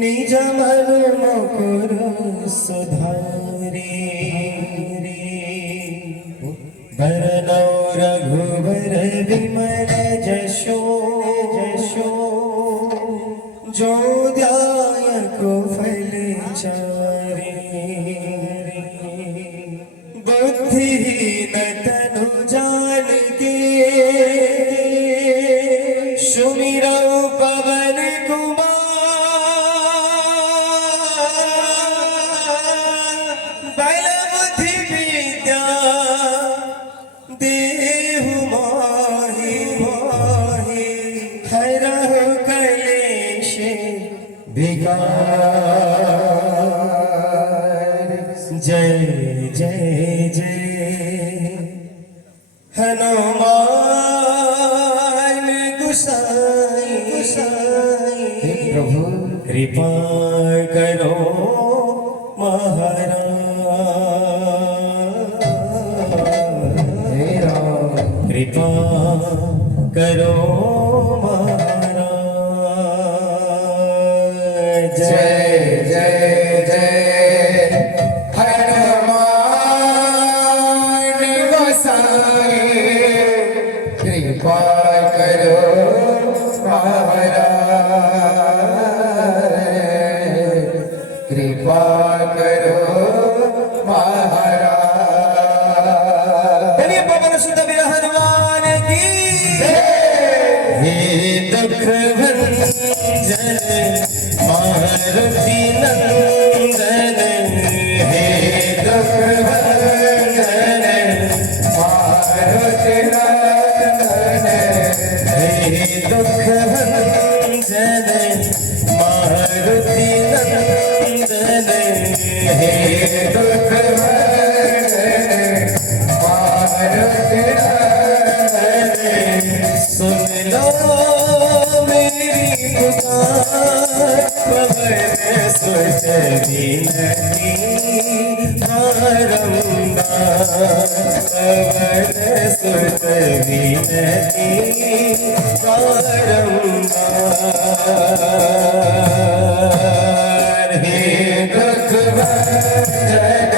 निज मन मकर सुधारी वरनौ रघुवर विमल जशो जशो जो ध्यायको फल चारि बुद्धिहीन तनु जानिके सुमिरौ पवन कुमार बल बुद्धि विद्या देहु मोहि मोहि हरहु कलेश विकार। जय जय जय हनुमान गोसाई गोसाई प्रभु कृपा करो महाराज कृपा करो महाराज। जय जय जय हनुमान गोसाई कृपा करो महाराज कृपा करो महाराज। चलिए पवन सुत वीर हनुमान की हे दुख भंजन मारुति नंदन हे दुख भंजन मारुति नंदन हे दुख भंजन मारुति नंदन हे दुख भंजन मारुति नंदन। सुन लो मेरी पुकार पवन सुत विनती बारंबार पवन सुत विनती बारंबार। हे दुख भंजन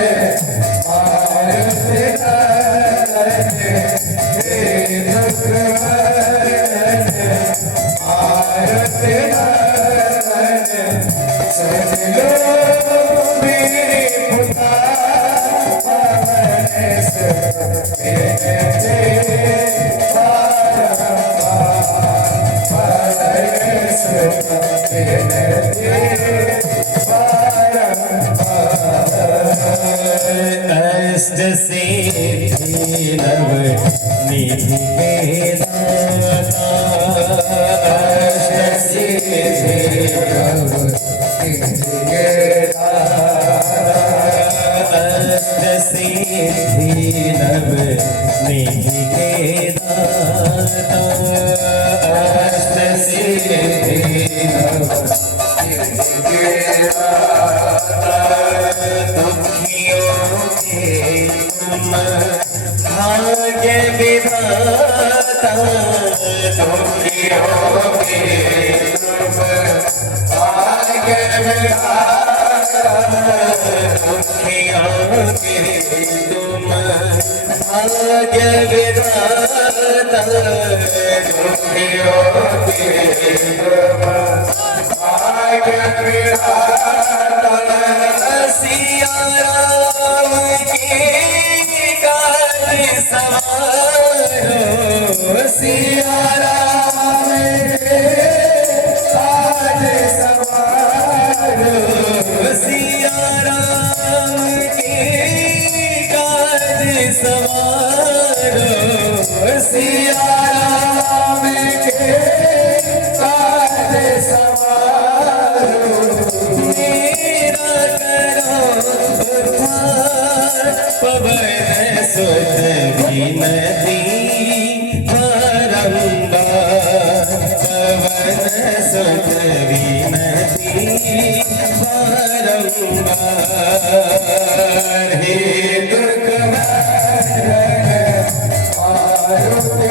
मारुति नंदन हे दुख भंजन मारुति नंदन। सुन लो मेरी पुकार पवन सुत विनती बारंबार पवन सुत विनती बारंबार। अष्ट सिद्धि नव निधि के दाता अष्ट सिद्धि नव निधि के दाता अष्ट सिद्धि नव निधि के दाता अष्ट सिद्धि नव निधि के दाता। दुखियों के तुम भाग्य विधाता दुखियों के तुम भाग्य विधाता दुखियों के तुम भाग्य विधाता दुखियों के तुम भाग्य विधाता। सिया राम की काज सवारो सिया राम के काज सवारो सिया राम के काज सवारो सिया राम के काज सवारो। मेरा करो उद्धार पवन सुत विनती बारंबार पवन सुत विनती बारंबार। हे दुख भंजन मारुति